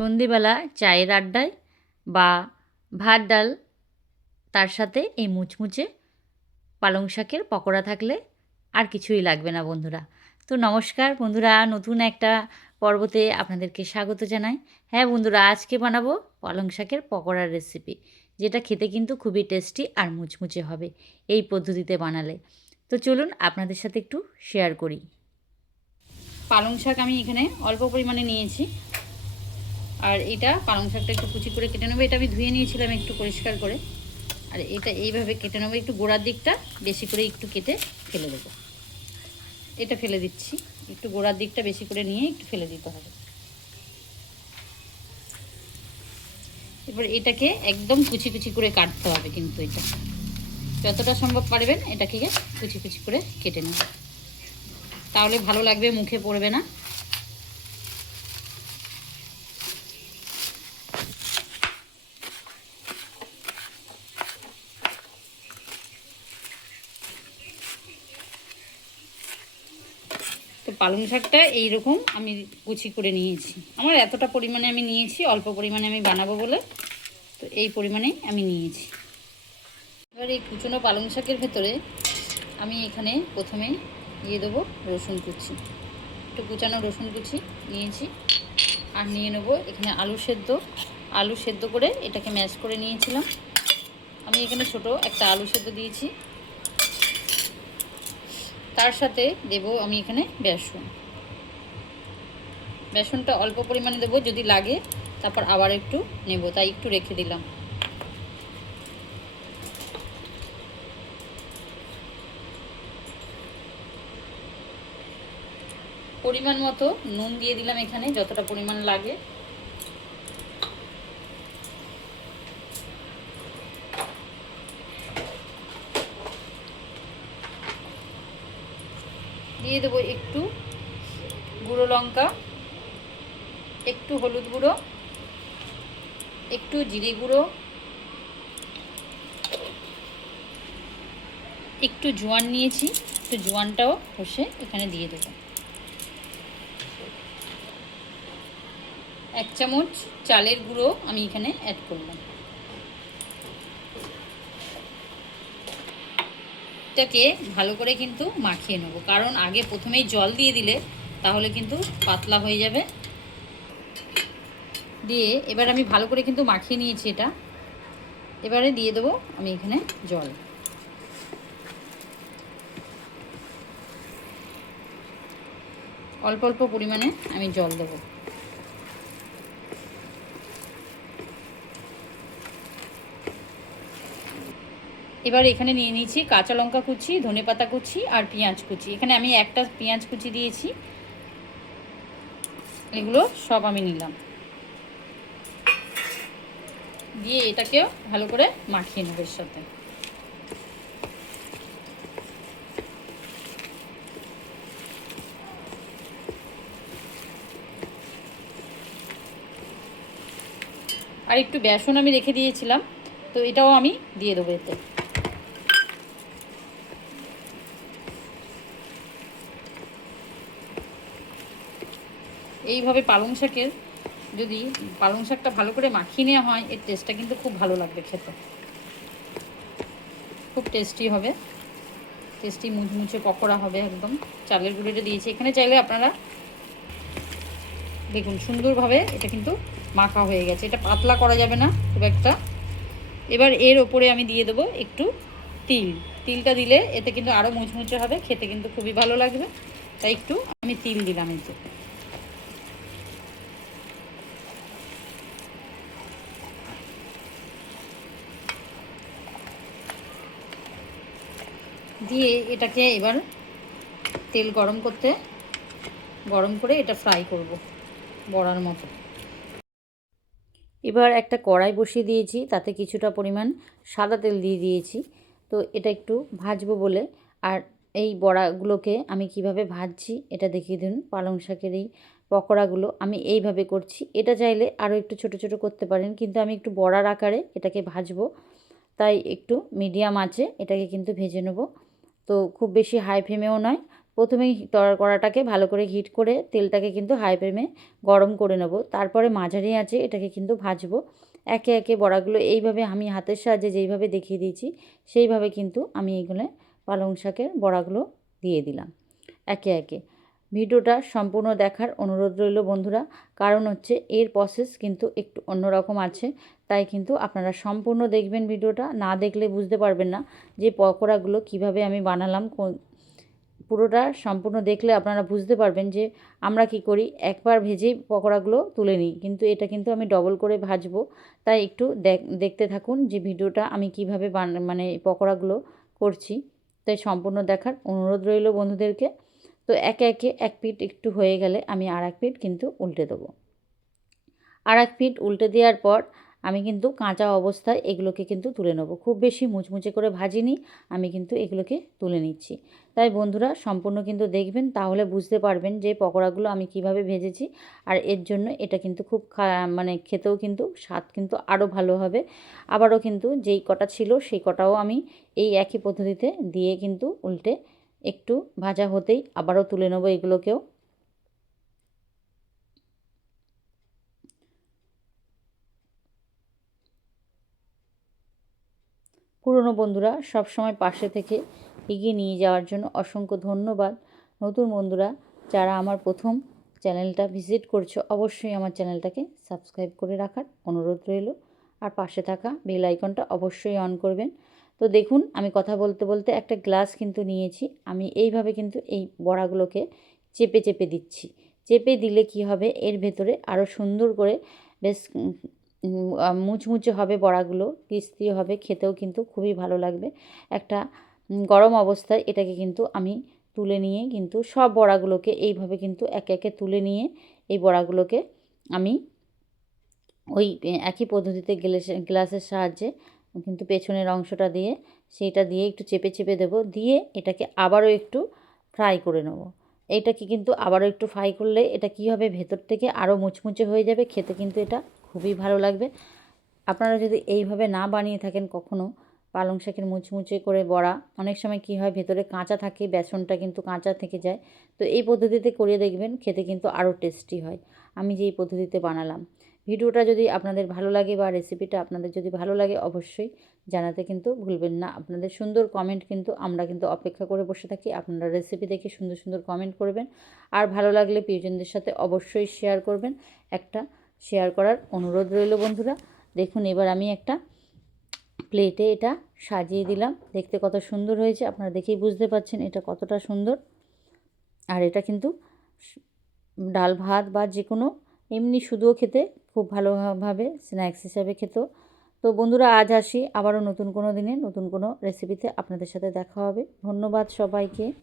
সন্ধেবেলা চায়ের আড্ডায় বা ভাত ডাল, তার সাথে এই মুচমুচে পালং শাকের পকোড়া থাকলে আর কিছুই লাগবে না বন্ধুরা। তো নমস্কার বন্ধুরা, নতুন একটা পর্বতে আপনাদেরকে স্বাগত জানাই। হ্যাঁ বন্ধুরা, আজকে বানাবো পালং শাকের পকোড়ার রেসিপি যেটা খেতে কিন্তু খুবই টেস্টি আর মুচমুচে হবে এই পদ্ধতিতে বানালে। তো চলুন আপনাদের সাথে একটু শেয়ার করি। পালং শাক আমি এখানে অল্প পরিমাণে নিয়েছি। আর এটা পালং শাকটা একটু কুচি করে কেটে নেব। এটা আমি ধুয়ে নিয়েছিলাম একটু পরিষ্কার করে। আর এটা এইভাবে কেটে নেব। একটু গোড়ার দিকটা বেশি করে একটু কেটে ফেলে দেবো। এটা ফেলে দিচ্ছি। একটু গোড়ার দিকটা বেশি করে নিয়ে একটু ফেলে দিতে হবে। এবার এটাকে একদম কুচি কুচি করে কাটতে হবে কিন্তু এটা। যতটা সম্ভব পারবেন এটাকে কুচি কুচি করে কেটে নেব তাহলে ভালো লাগবে, মুখে পড়বে না তো পালং শাকটা এইরকম আমি কুচি করে নিয়েছি। আমার এতটা পরিমাণে আমি নিয়েছি, অল্প পরিমাণে আমি বানাবো বলে, তো এই পরিমাণেই আমি নিয়েছি। এবার এই কুচনো পালং শাকের ভেতরে আমি এখানে প্রথমে দিয়ে দেবো রসুন কুচি। একটু কুচানো রসুন কুচি নিয়েছি, আর নিয়ে নেব এখানে আলু সেদ্ধ। আলু সেদ্ধ করে এটাকে ম্যাশ করে নিয়েছিলাম। আমি এখানে ছোট একটা আলু সেদ্ধ দিয়েছি। তার সাথে দেব আমি এখানে বেসন। বেসনটা অল্প পরিমাণে দেবো, যদি লাগে, তারপর আবার একটু নেব, তাই একটু রেখে দিলাম। পরিমাণ মতো নুন দিয়ে দিলাম এখানে, যতটা পরিমাণ লাগে। দিয়ে দেবো একটু গুঁড়ো লঙ্কা, একটু হলুদ গুঁড়ো, একটু জিরে গুঁড়ো, একটু জোয়ান নিয়েছি, একটু জোয়ানটাও কষে এখানে দিয়ে দেবো। এক চামচ চালের গুঁড়ো আমি এখানে অ্যাড করলাম। এটাকে ভালো করে কিন্তু মাখিয়ে নেব। কারণ আগে প্রথমেই জল দিয়ে দিলে তাহলে কিন্তু পাতলা হয়ে যাবে। দিয়ে এবার আমি ভালো করে কিন্তু মাখিয়ে নিয়েছি এটা। এবারে দিয়ে দেবো আমি এখানে জল। অল্প অল্প পরিমাণে আমি জল দেবো। এবার এখানে নিয়ে নিয়েছি কাঁচা লঙ্কা কুচি, ধনে পাতা কুচি আর পেঁয়াজ কুচি। এখানে আমি একটা পেঁয়াজ কুচি দিয়েছি। এগুলো সব আমি নিলাম। দিয়ে এটাকেও ভালো করে মাখিয়ে নেব এর সাথে। আর একটু বেসন আমি রেখে দিয়েছিলাম, তো এটাও আমি দিয়ে দেবো এতে। এইভাবে পালং শাকের যদি পালং শাকটা ভালো করে মাখিয়ে নেওয়া হয়, এর টেস্টটা কিন্তু খুব ভালো লাগবে খেতে। খুব টেস্টি হবে। টেস্টি মুচমুচে পকোড়া হবে একদম। চালের গুঁড়োটা দিয়েছি। এখানে চাইলে আপনারা দেখুন সুন্দরভাবে এটা কিন্তু মাখা হয়ে গেছে। এটা পাতলা করা যাবে না খুব একটা। এবার এর ওপরে আমি দিয়ে দেবো একটু তিল। তিলটা দিলে এতে কিন্তু আরও মুচমুচে হবে, খেতে কিন্তু খুবই ভালো লাগবে। তাই একটু আমি তিল দিলাম এতে দিয়ে এটাকে এবার তেল গরম করতে, গরম করে এটা ফ্রাই করব বড়ার মতো। এবার একটা কড়াই বসিয়ে দিয়েছি, তাতে কিছুটা পরিমাণ সাদা তেল দিয়ে দিয়েছি। তো এটা একটু ভাজবো বলে, আর এই বড়াগুলোকে আমি কীভাবে ভাজছি এটা দেখিয়ে দিন। পালং শাকের এই পকোড়াগুলো আমি এইভাবে করছি। এটা চাইলে আরও একটু ছোট ছোট করতে পারেন, কিন্তু আমি একটু বড়ার আকারে এটাকে ভাজবো। তাই একটু মিডিয়াম আছে, এটাকে কিন্তু ভেজে নেব। তো খুব বেশি হাই ফ্লেমেও নয়। প্রথমে কড়াটাকে ভালো করে হিট করে তেলটাকে কিন্তু হাই ফ্লেমে গরম করে নেব। তারপরে মাঝারি আছে এটাকে কিন্তু ভাজবো। একে একে বড়াগুলো এইভাবে আমি হাতের সাহায্যে যেইভাবে দেখিয়ে দিয়েছি, সেইভাবে কিন্তু আমি এইগুলো পালং শাকের বড়াগুলো দিয়ে দিলাম। একে একে ভিডিওটা সম্পূর্ণ দেখার অনুরোধ রইল বন্ধুরা। কারণ হচ্ছে এর প্রসেস কিন্তু একটু অন্যরকম আছে, তাই কিন্তু আপনারা সম্পূর্ণ দেখবেন ভিডিওটা। না দেখলে বুঝতে পারবেন না যে পকোড়াগুলো কীভাবে আমি বানালাম, কোন পুরোটা সম্পূর্ণ দেখলে আপনারা বুঝতে পারবেন যে আমরা কি করি, একবার ভেজেই পকোড়াগুলো তুলে নিই। কিন্তু এটা কিন্তু আমি ডবল করে ভাজবো। তাই একটু দেখতে থাকুন যে ভিডিওটা আমি কীভাবে মানে পকোড়াগুলো করছি। তাই সম্পূর্ণ দেখার অনুরোধ রইল বন্ধুদেরকে। তো একে একে এক পিঠ একটু হয়ে গেলে আমি আর এক পিঠ কিন্তু উল্টে দেবো। আর এক পিঠ উল্টে দেওয়ার পর আমি কিন্তু কাঁচা অবস্থায় এগুলোকে কিন্তু তুলে নেব। খুব বেশি মুচমুচে করে ভাজিনি, আমি কিন্তু এগুলোকে তুলে নিচ্ছি। তাই বন্ধুরা, সম্পূর্ণ কিন্তু দেখবেন, তাহলে বুঝতে পারবেন যে পকোড়াগুলো আমি কীভাবে ভেজেছি আর এর জন্য এটা কিন্তু খুব মানে খেতেও কিন্তু স্বাদ কিন্তু আরও ভালো হবে। আবারও কিন্তু যেই কটা ছিল সেই কটাও আমি এই একই পদ্ধতিতে দিয়ে কিন্তু উল্টে একটু ভাজা হতেই আবারও তুলে নেব এগুলোকেও। পুরনো বন্ধুরা সব সময় পাশে থেকে এগিয়ে নিয়ে যাওয়ার জন্য অসংখ্য ধন্যবাদ। নতুন বন্ধুরা, যারা আমার প্রথম চ্যানেলটা ভিজিট করছ, অবশ্যই আমার চ্যানেলটাকে সাবস্ক্রাইব করে রাখার অনুরোধ রইল। আর পাশে থাকা বেল আইকনটা অবশ্যই অন করবেন। তো দেখুন, আমি কথা বলতে বলতে একটা গ্লাস কিন্তু নিয়েছি। আমি এইভাবে কিন্তু এই বড়াগুলোকে চেপে চেপে দিচ্ছি। চেপে দিলে কি হবে? এর ভেতরে আরও সুন্দর করে বেশ মুচমুচে হবে বড়াগুলো। ক্রিস্পি হবে, খেতেও কিন্তু খুবই ভালো লাগবে। একটা গরম অবস্থায় এটাকে কিন্তু আমি তুলে নিয়ে কিন্তু সব বড়াগুলোকে এইভাবে কিন্তু একে একে তুলে নিয়ে এই বড়াগুলোকে আমি ওই একই পদ্ধতিতে গ্লাসের সাহায্যে কিন্তু পেছনের অংশটা দিয়ে, সেইটা দিয়ে একটু চেপে চেপে দেবো। দিয়ে এটাকে আবারও একটু ফ্রাই করে নেব। এইটাকে কিন্তু আবারও একটু ফ্রাই করলে এটা কি হবে? ভেতর থেকে আরও মুচমুচে হয়ে যাবে। খেতে কিন্তু এটা খুবই ভালো লাগবে। আপনারা যদি এইভাবে না বানিয়ে থাকেন কখনও পালং শাকের মুচমুচে করে বড়া, অনেক সময় কি হয়, ভেতরে কাঁচা থাকে, বেসনটা কিন্তু কাঁচা থেকে যায়। তো এই পদ্ধতিতে করে দেখবেন, খেতে কিন্তু আরও টেস্টি হয়। আমি যে এই পদ্ধতিতে বানালাম। ভিডিওটা যদি আপনাদের ভালো লাগে বা রেসিপিটা আপনাদের যদি ভালো লাগে অবশ্যই জানাতে কিন্তু ভুলবেন না। আপনাদের সুন্দর কমেন্ট কিন্তু আমরা কিন্তু অপেক্ষা করে বসে থাকি। আপনারা রেসিপি দেখে সুন্দর সুন্দর কমেন্ট করবেন। আর ভালো লাগলে প্রিয়জনদের সাথে অবশ্যই শেয়ার করবেন। একটা শেয়ার করার অনুরোধ রইল বন্ধুরা। দেখুন, এবার আমি একটা প্লেটে এটা সাজিয়ে দিলাম। দেখতে কত সুন্দর হয়েছে। আপনারা দেখেই বুঝতে পারছেন এটা কতটা সুন্দর। আর এটা কিন্তু ডাল ভাত বা যে কোনো এমনি শুধুও খেতে খুব ভালোভাবে স্ন্যাক্স হিসাবে খেত। তো বন্ধুরা, আজ আসি। আবারও নতুন কোনো দিনে নতুন কোনো রেসিপিতে আপনাদের সাথে দেখা হবে। ধন্যবাদ সবাইকে।